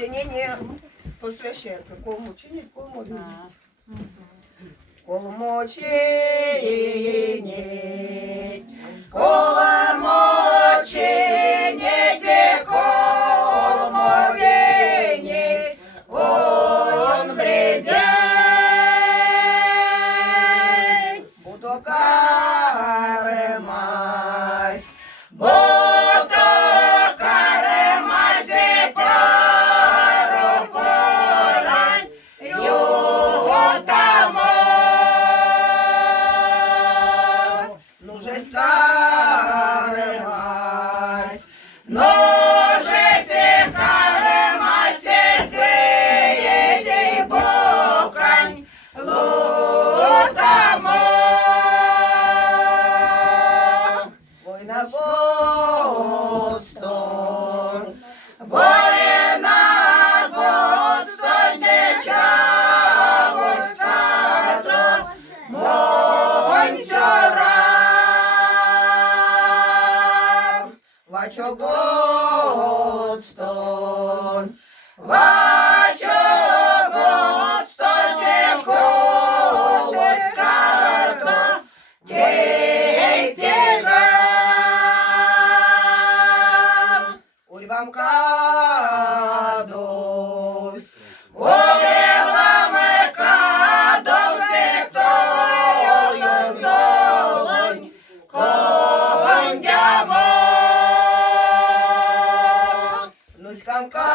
осінення посвящається кому чинить, кому вінить. Кому чинить, кому чинить, кому вінить, он бредять, буду каремась, буду каремась, паропорась, його тамо. Ну же каремась, ну же каремась, світі бокань, лутамо. Война Бостон, война Бостон, дичава скато, монцьора. Вачо Бостон, вачо Бостон, дикого скато, Урвам кадовсь, урвам кадовсь, цою долонь, кондямо. Нуцькам кадовсь,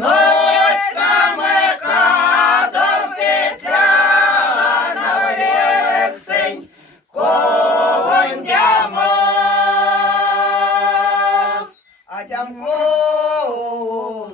нуцькам кадовсь, ця навлексень, кондямо. А тям коло